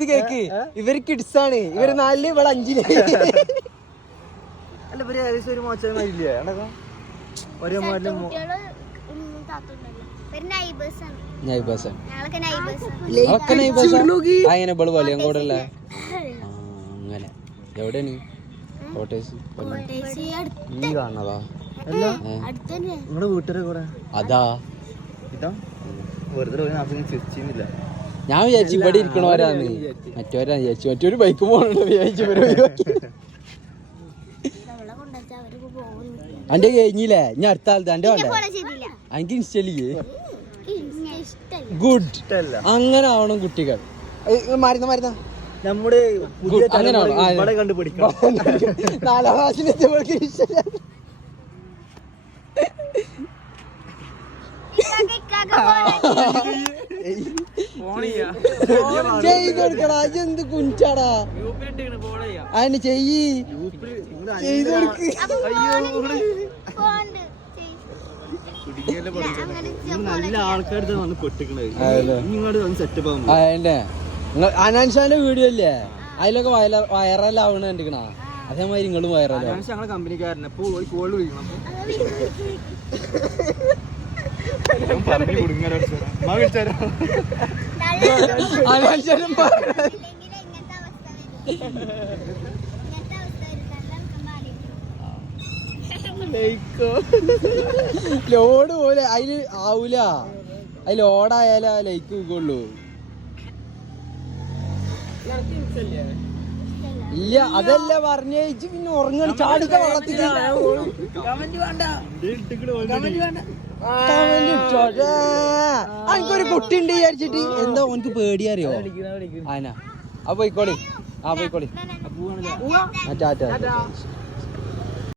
ഇത് കേക്ക് ഇവര് കിഡ്സ് ആണ്. ഇവര് 4 ഇവിടെ 5 അല്ല ഇവര് ഏകദേശം ഒരു മോശമില്ലേ ഒരേ മോഡലും അങ്ങനെ ബള് പോലെ കൂടല്ലേ അങ്ങനെ. എവിടെയാണ് കോട്ടേഴ്സ്? നീ കാണണതാ നിങ്ങളുടെ വീട്ടുകാരെ കൂടെ അതാ. ഇതാ വെറുതെ ചിരിച്ചില്ല. ഞാൻ വിചാരിച്ചു ഇവിടെ ഇരിക്കണവരാന്ന്. മറ്റവരാ വിചാരിച്ചു. മറ്റൊരു ബൈക്ക് പോകണല്ലോ വിചാരിച്ചു. അന്റെ കഴിഞ്ഞില്ലേ? ഞാൻ അടുത്ത ആളത്തെ എന്റെ വേണ്ട എനിക്ക് ഇൻസ്റ്റല്ലേ ഗുഡ്. അങ്ങനെ ആവണം കുട്ടികൾ. മരുന്ന നമ്മുടെ അങ്ങനെ കണ്ടുപിടിക്കണം. 4ാം ക്ലാസ്സിലെത്തിയവർക്ക് ഇഷ്ടല്ല. ചെയ്തെടുക്കടാ. എന്ത് കുഞ്ചാടാ അതിന് ചെയ്യ് ചെയ്ത് കൊടുക്ക്. നല്ല ആൾക്കാരുടെ വന്ന് പൊട്ടിക്കണത് സെറ്റപ്പ് ആവുമ്പോ അതന്നെ. അനാൻഷാന്റെ വീഡിയോ അല്ലേ അതിലൊക്കെ വൈറലാവണ കണ്ടിക്കണ അതേമാതിരി നിങ്ങളും വൈറലാവും. ഞങ്ങളെ കമ്പനിക്കാരനെ കോള് വിളിക്കണം. അനാൻഷാനും ലോഡ് പോലെ അതില് ആവൂല. അതിൽ ലോഡായാലേ ലൈക്ക് വെക്കുള്ളൂ. ഇല്ല അതല്ല പറഞ്ഞ പിന്നെ ഉറങ്ങണം. ചാടിക്ക വെള്ളത്തിൽ എനിക്കൊരു കുട്ടി ഉണ്ട് വിചാരിച്ചിട്ട് എന്താ ഓനക്ക് പേടിയറിയോ? ആനാ. പോയിക്കോളി. പോയിക്കോളി.